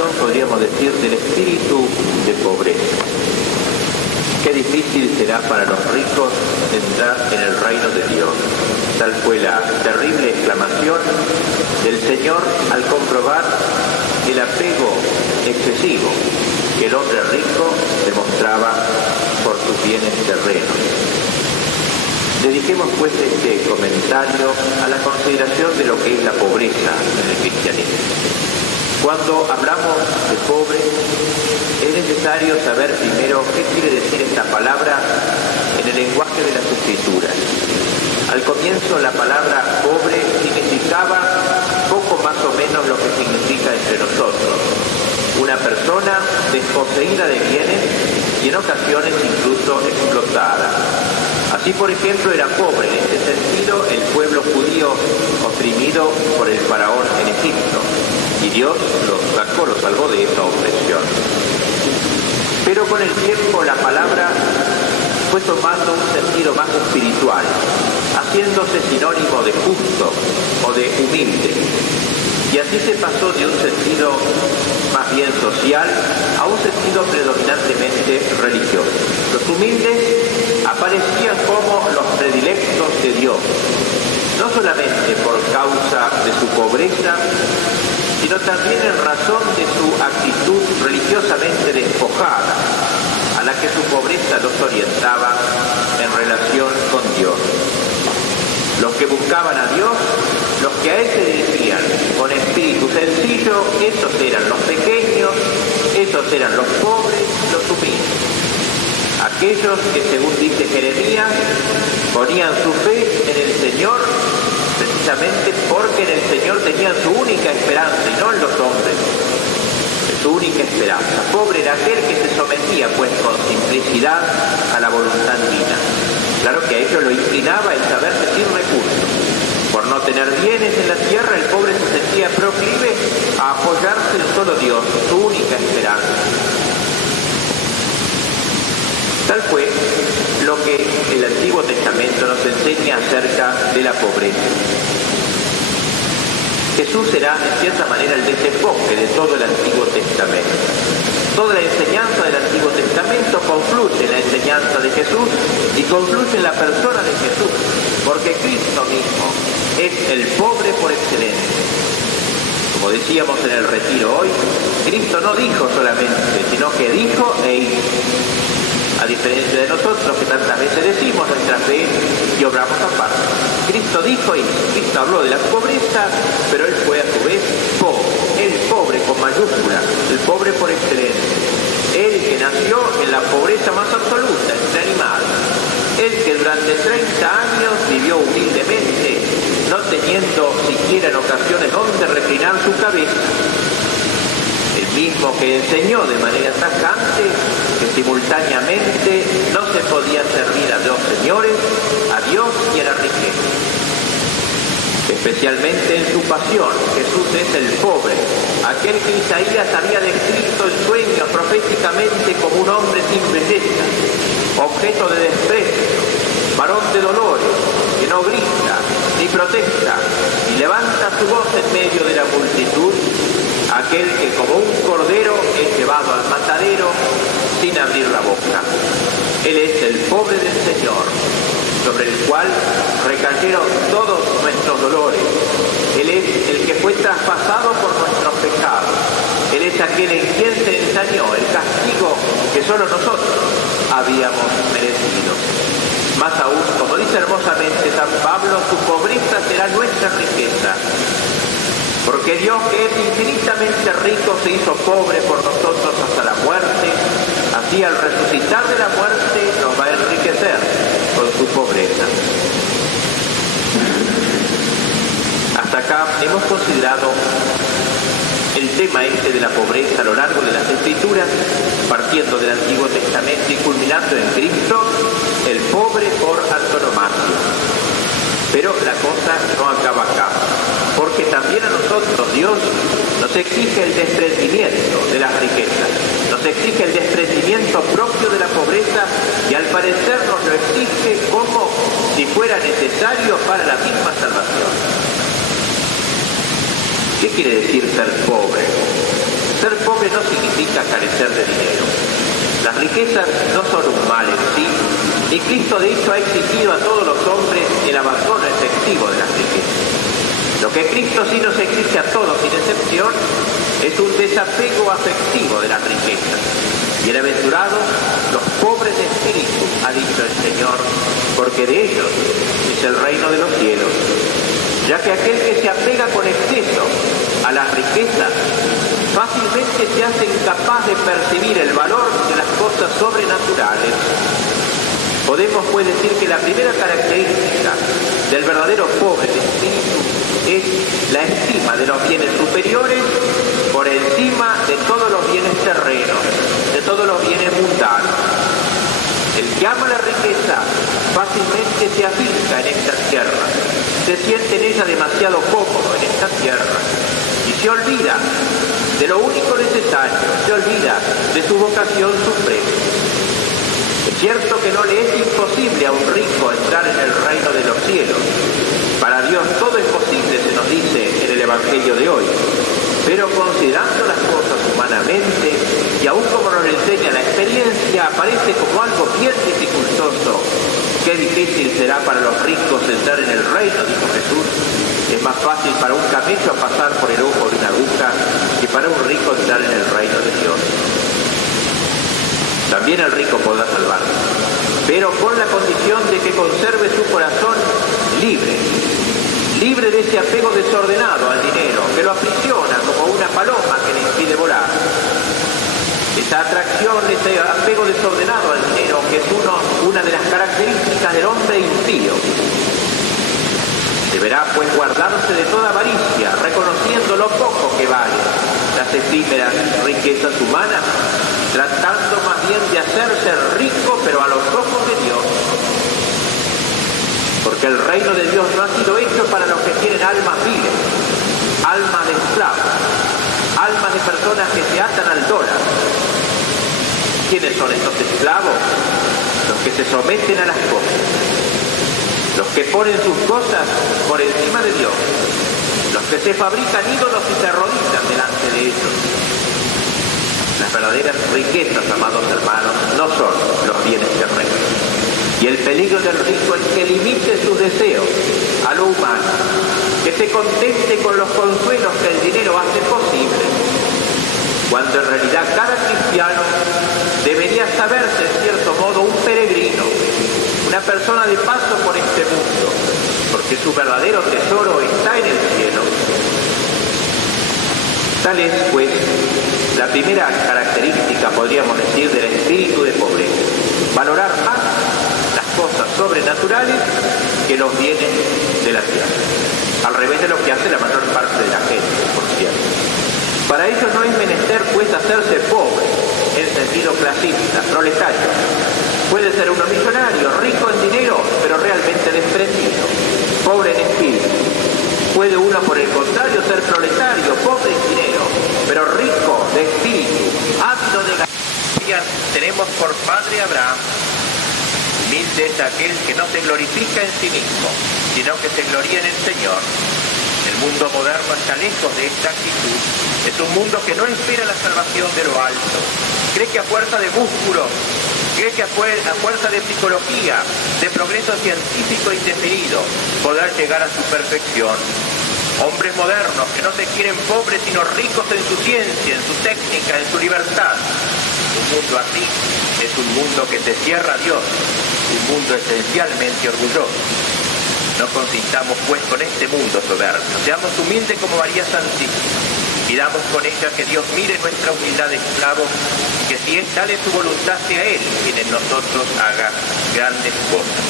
ilustración, podríamos decir, del espíritu de pobreza. Qué difícil será para los ricos entrar en el reino de Dios. Tal fue la terrible exclamación del Señor al comprobar el apego excesivo que el hombre rico demostraba por sus bienes terrenos. Dediquemos pues este comentario a la consideración de lo que es la pobreza en el cristianismo. Cuando hablamos de pobre, es necesario saber primero qué quiere decir esta palabra en el lenguaje de las Escrituras. Al comienzo la palabra pobre significaba poco más o menos lo que significa entre nosotros. Una persona desposeída de bienes y en ocasiones incluso explotada. Así, por ejemplo, era pobre en este sentido el pueblo judío oprimido por el faraón en Egipto. Y Dios los salvó de esa opresión. Pero con el tiempo la palabra fue tomando un sentido más espiritual, haciéndose sinónimo de justo o de humilde. Y así se pasó de un sentido más bien social a un sentido predominantemente religioso. Los humildes aparecían como los predilectos de Dios, no solamente por causa de su pobreza, sino también en razón de su actitud religiosamente despojada, a la que su pobreza los orientaba en relación con Dios. Los que buscaban a Dios, los que a Él se dirigían con espíritu sencillo, esos eran los pequeños, esos eran los pobres, los humildes. Aquellos que, según dice Jeremías, ponían su fe en el Señor, precisamente porque en el Señor tenían su única esperanza y no en los hombres, su única esperanza. Pobre era aquel que se sometía pues con simplicidad a la voluntad divina. Claro que a ello lo inclinaba el saberse sin recursos. Por no tener bienes en la tierra, el pobre se sentía proclive a apoyarse en solo Dios, su única esperanza. Tal fue lo que el Antiguo Testamento nos enseña acerca de la pobreza. Jesús será, en cierta manera, el desemboque de todo el Antiguo Testamento. Toda la enseñanza del Antiguo Testamento confluye en la enseñanza de Jesús y confluye en la persona de Jesús, porque Cristo mismo es el pobre por excelencia. Como decíamos en el retiro hoy, Cristo no dijo solamente, sino que dijo e hizo. A diferencia de nosotros que tantas veces decimos nuestra fe y obramos aparte. Cristo dijo y Cristo habló de la pobreza, pero Él fue a su vez pobre. El pobre con mayúscula, el pobre por excelencia. Él que nació en la pobreza más absoluta, entre animales. Él que durante 30 años vivió humildemente, no teniendo siquiera en ocasiones donde reclinar su cabeza. El mismo que enseñó de manera tajante que simultáneamente no se podía servir a dos señores, a Dios y a la riqueza. Especialmente en su pasión, Jesús es el pobre, aquel que Isaías había descrito en sueños proféticamente como un hombre sin belleza, objeto de desprecio, varón de dolores, que no grita ni protesta, y levanta su voz en medio de la multitud, aquel que como un cordero es llevado al matadero sin abrir la boca. Él es el pobre del Señor, sobre el cual recayeron todos nuestros dolores. Él es el que fue traspasado por nuestros pecados. Él es aquel en quien se ensañó el castigo que solo nosotros habíamos merecido. Más aún, como dice hermosamente San Pablo, su pobreza será nuestra riqueza. Porque Dios, que es infinitamente rico, se hizo pobre por nosotros hasta la muerte. Así, al resucitar de la muerte, nos va a enriquecer con su pobreza. Hasta acá hemos considerado el tema este de la pobreza a lo largo de las Escrituras, partiendo del Antiguo Testamento y culminando en Cristo, el pobre por antonomasia. Pero la cosa no acaba acá, porque también a nosotros Dios nos exige el desprendimiento de las riquezas, nos exige el desprendimiento propio de la pobreza y al parecer nos lo exige como si fuera necesario para la misma salvación. ¿Qué quiere decir ser pobre? Ser pobre implica carecer de dinero. Las riquezas no son un mal en sí, y Cristo de hecho ha exigido a todos los hombres el abandono efectivo de las riquezas. Lo que Cristo sí nos exige a todos sin excepción es un desapego afectivo de las riquezas. Bienaventurados los pobres de espíritu, ha dicho el Señor, porque de ellos es el reino de los cielos. Ya que aquel que se apega con exceso a las riquezas fácilmente se hace incapaz de percibir el valor de las cosas sobrenaturales. Podemos pues decir que la primera característica del verdadero pobre de espíritu es la estima de los bienes superiores por encima de todos los bienes terrenos, de todos los bienes mundanos. El que ama la riqueza fácilmente se afinca en esta tierra, se siente en ella demasiado cómodo en esta tierra y se olvida de lo único necesario, se olvida de su vocación suprema. Es cierto que no le es imposible a un rico entrar en el reino de los cielos. Para Dios todo es posible, se nos dice en el Evangelio de hoy. Pero considerando las cosas humanamente, y aún como nos enseña la experiencia, aparece como algo bien dificultoso. Qué difícil será para los ricos entrar en el reino, dijo Jesús. Es más fácil para un camello pasar por el ojo de una aguja que para un rico entrar en el reino de Dios. También el rico podrá salvarse, pero con la condición de que conserve su corazón libre de ese apego desordenado al dinero, que lo aprisiona como una paloma que le impide volar. Esa atracción, ese apego desordenado al dinero, que es una de las características del hombre impío. Deberá pues guardarse de toda avaricia, reconociendo lo poco que valen las efímeras riquezas humanas, tratando más bien de hacerse rico, pero a los ojos de Dios. Porque el reino de Dios no ha sido hecho para los que tienen almas viles, almas de esclavos, almas de personas que se atan al dólar. ¿Quiénes son estos esclavos? Los que se someten a las cosas, los que ponen sus cosas por encima de Dios, los que se fabrican ídolos y se arrodillan delante de ellos. Las verdaderas riquezas, amados hermanos, no son los bienes terrenos. Y el peligro del rico es que limite sus deseos a lo humano, que se contente con los consuelos que el dinero hace posible, cuando en realidad cada cristiano debería saberse en cierto modo un peregrino, una persona de paso por este mundo, porque su verdadero tesoro está en el cielo. Tal es, pues, la primera característica, podríamos decir, del espíritu de pobreza: valorar más las cosas sobrenaturales que los bienes de la tierra, al revés de lo que hace la mayor parte de la gente, por cierto. Para ello no es menester, pues, hacerse pobre en sentido clasista, proletario. Puede ser uno millonario, rico en dinero, pero realmente desprendido, pobre en espíritu. Puede uno, por el contrario, ser proletario, pobre en dinero, pero rico de espíritu, ávido de ganancias. Tenemos por padre Abraham. Humilde es aquel que no se glorifica en sí mismo, sino que se gloría en el Señor. El mundo moderno está lejos de esta actitud. Es un mundo que no espera la salvación de lo alto. Cree que a fuerza de músculos, cree que a fuerza de psicología, de progreso científico indefinido, podrá llegar a su perfección. Hombres modernos que no se quieren pobres sino ricos en su ciencia, en su técnica, en su libertad. Un mundo así es un mundo que se cierra a Dios, un mundo esencialmente orgulloso. No consintamos pues con este mundo soberbio, seamos humildes como María Santísima. Pidamos con ella que Dios mire nuestra humildad de esclavo, que si es tal su voluntad sea Él quien en nosotros haga grandes cosas.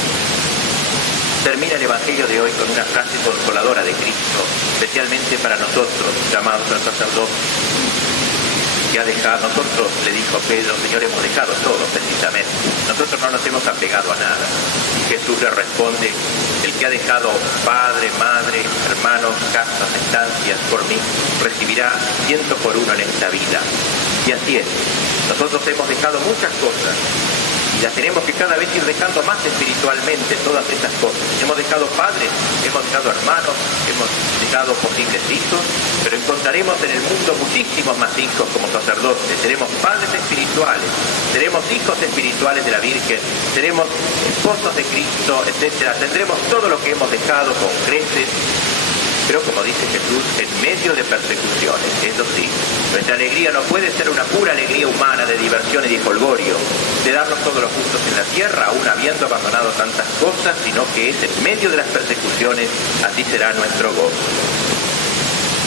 Termina el Evangelio de hoy con una frase consoladora de Cristo, especialmente para nosotros, llamados al sacerdocio, que ha dejado. Nosotros, le dijo Pedro, Señor, hemos dejado todo precisamente. Nosotros no nos hemos apegado a nada. Y Jesús le responde: el que ha dejado padre, madre, hermanos, casas, estancias por mí, recibirá 100 por 1 en esta vida. Y así es. Nosotros hemos dejado muchas cosas. Y Y las tenemos que cada vez ir dejando más espiritualmente, todas esas cosas. Hemos dejado padres, hemos dejado hermanos, hemos dejado posibles hijos, pero encontraremos en el mundo muchísimos más hijos como sacerdotes. Seremos padres espirituales, seremos hijos espirituales de la Virgen, seremos esposos de Cristo, etcétera. Tendremos todo lo que hemos dejado con creces, pero como dice Jesús, en medio de persecuciones. Eso sí, nuestra alegría no puede ser una pura alegría humana de diversión y de folgorio, de darnos todos los gustos en la tierra, aún habiendo abandonado tantas cosas, sino que es en medio de las persecuciones, así será nuestro gozo.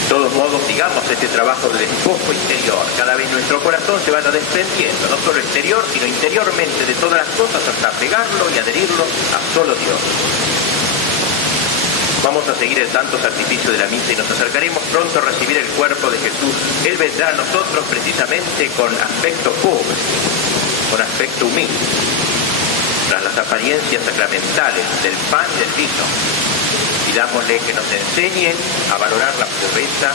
De todos modos, sigamos este trabajo de despojo interior. Cada vez nuestro corazón se vaya desprendiendo, no solo exterior, sino interiormente de todas las cosas, hasta pegarlo y adherirlo a solo Dios. Vamos a seguir el santo sacrificio de la misa y nos acercaremos pronto a recibir el cuerpo de Jesús. Él vendrá a nosotros precisamente con aspecto pobre, con aspecto humilde, tras las apariencias sacramentales del pan y del vino. Pidámosle que nos enseñe a valorar la pobreza,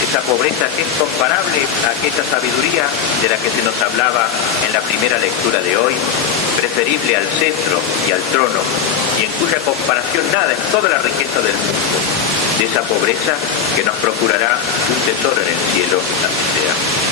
esa pobreza que es comparable a aquella sabiduría de la que se nos hablaba en la primera lectura de hoy, preferible al cetro y al trono, y en cuya comparación nada es toda la riqueza del mundo, de esa pobreza que nos procurará un tesoro en el cielo, así sea.